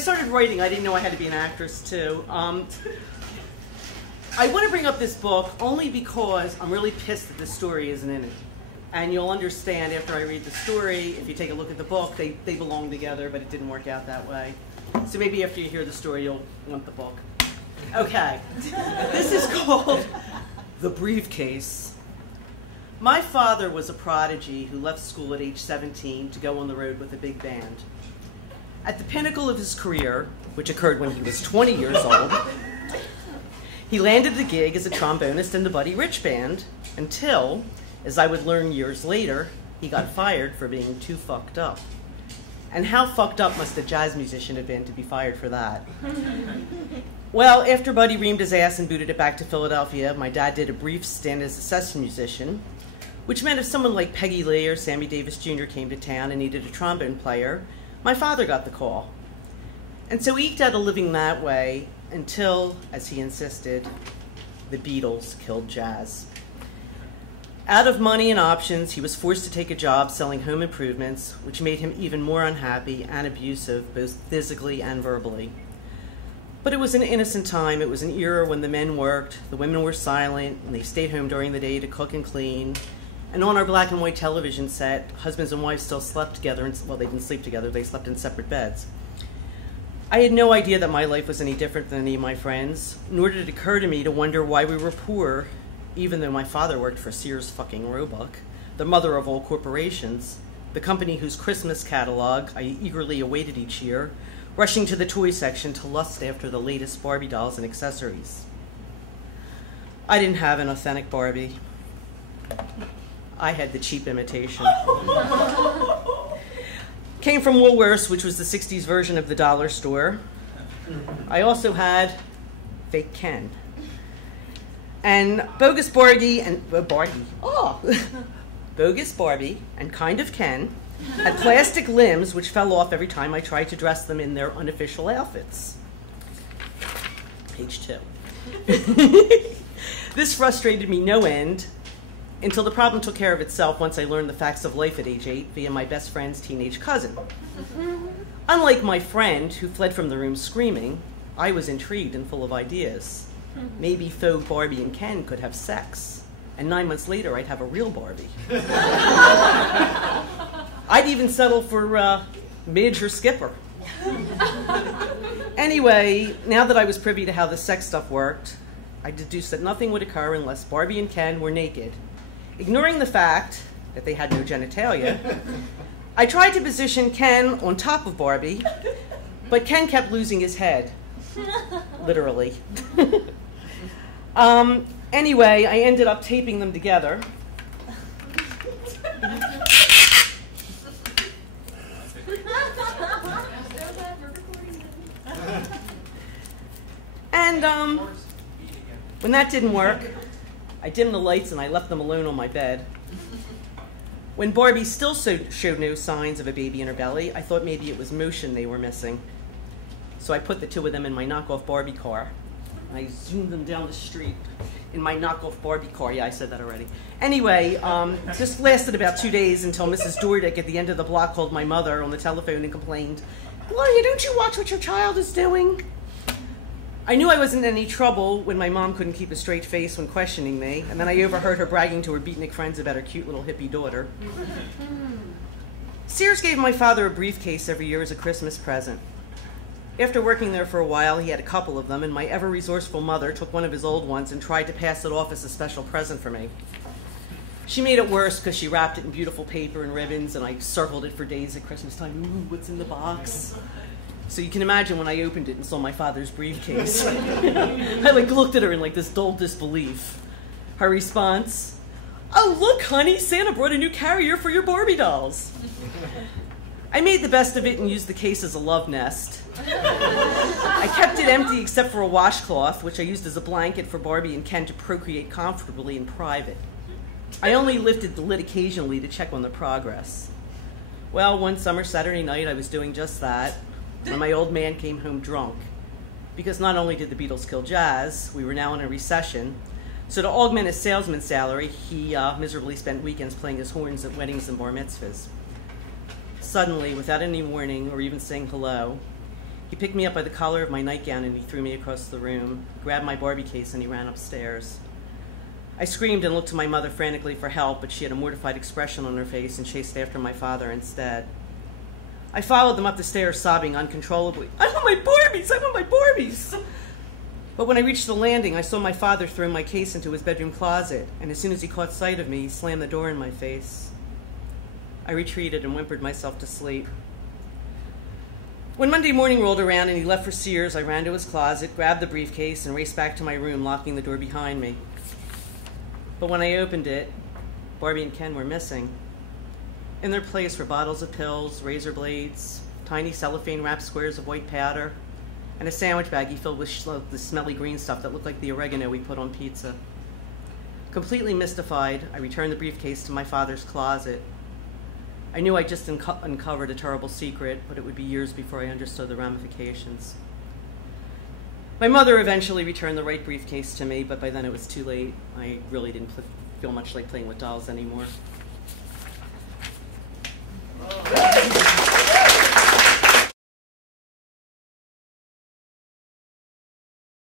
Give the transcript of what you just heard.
started writing, I didn't know I had to be an actress too. I want to bring up this book only because I'm really pissed that this story isn't in it. And you'll understand after I read the story, if you take a look at the book, they belong together, but it didn't work out that way. So maybe after you hear the story, you'll want the book. Okay, this is called The Briefcase. My father was a prodigy who left school at age 17 to go on the road with a big band. At the pinnacle of his career, which occurred when he was 20 years old, he landed the gig as a trombonist in the Buddy Rich Band until, as I would learn years later, he got fired for being too fucked up. And how fucked up must a jazz musician have been to be fired for that? Well, after Buddy reamed his ass and booted it back to Philadelphia, my dad did a brief stint as a session musician, which meant if someone like Peggy Lee or Sammy Davis Jr. came to town and needed a trombone player, my father got the call. And so he eked out a living that way until, as he insisted, the Beatles killed jazz. Out of money and options, he was forced to take a job selling home improvements, which made him even more unhappy and abusive, both physically and verbally. But it was an innocent time. It was an era when the men worked, the women were silent, and they stayed home during the day to cook and clean. And on our black and white television set, husbands and wives still slept together. Well, they didn't sleep together. They slept in separate beds. I had no idea that my life was any different than any of my friends, nor did it occur to me to wonder why we were poor, even though my father worked for Sears fucking Roebuck, the mother of all corporations, the company whose Christmas catalog I eagerly awaited each year, rushing to the toy section to lust after the latest Barbie dolls and accessories. I didn't have an authentic Barbie. I had the cheap imitation. Came from Woolworths, which was the 60s version of the dollar store. I also had fake Ken. And bogus Barbie and bogus Barbie and kind of Ken had plastic limbs which fell off every time I tried to dress them in their unofficial outfits. Page 2. This frustrated me no end until the problem took care of itself once I learned the facts of life at age 8 via my best friend's teenage cousin. Unlike my friend, who fled from the room screaming, I was intrigued and full of ideas. Maybe faux Barbie and Ken could have sex, and 9 months later I'd have a real Barbie. I'd even settle for Midge or Skipper. Anyway, now that I was privy to how the sex stuff worked, I deduced that nothing would occur unless Barbie and Ken were naked. Ignoring the fact that they had no genitalia, I tried to position Ken on top of Barbie, but Ken kept losing his head. Literally. Anyway, I ended up taping them together. And when that didn't work, I dimmed the lights and I left them alone on my bed. When Barbie still showed no signs of a baby in her belly, I thought maybe it was motion they were missing. So I put the two of them in my knockoff Barbie car. And I zoomed them down the street in my knockoff Barbie car. Yeah, I said that already. Anyway, this lasted about 2 days until Mrs. Dordick at the end of the block called my mother on the telephone and complained, "Gloria, don't you watch what your child is doing?" I knew I wasn't in any trouble when my mom couldn't keep a straight face when questioning me, and then I overheard her bragging to her beatnik friends about her cute little hippie daughter. Sears gave my father a briefcase every year as a Christmas present. After working there for a while, he had a couple of them, and my ever-resourceful mother took one of his old ones and tried to pass it off as a special present for me. She made it worse because she wrapped it in beautiful paper and ribbons, and I circled it for days at Christmas time. Ooh, what's in the box? So you can imagine when I opened it and saw my father's briefcase. I looked at her in this dull disbelief. Her response, "Oh, look, honey, Santa brought a new carrier for your Barbie dolls." I made the best of it and used the case as a love nest. I kept it empty except for a washcloth, which I used as a blanket for Barbie and Ken to procreate comfortably in private. I only lifted the lid occasionally to check on the progress. Well, one summer Saturday night, I was doing just that when my old man came home drunk. Because not only did the Beatles kill jazz, we were now in a recession, so to augment his salesman's salary, he miserably spent weekends playing his horns at weddings and bar mitzvahs. Suddenly, without any warning or even saying hello, He picked me up by the collar of my nightgown and he threw me across the room, grabbed my Barbie case, and he ran upstairs. I screamed and looked to my mother frantically for help, but she had a mortified expression on her face and chased after my father instead. I followed them up the stairs, sobbing uncontrollably. I want my Barbies! I want my Barbies! But when I reached the landing, I saw my father throw my case into his bedroom closet, and as soon as he caught sight of me, he slammed the door in my face. I retreated and whimpered myself to sleep. When Monday morning rolled around and he left for Sears, I ran to his closet, grabbed the briefcase, and raced back to my room, locking the door behind me. But when I opened it, Barbie and Ken were missing. In their place were bottles of pills, razor blades, tiny cellophane-wrapped squares of white powder, and a sandwich baggie filled with the smelly green stuff that looked like the oregano we put on pizza. Completely mystified, I returned the briefcase to my father's closet. I knew I just uncovered a terrible secret, but it would be years before I understood the ramifications. My mother eventually returned the right briefcase to me, but by then it was too late. I really didn't feel much like playing with dolls anymore.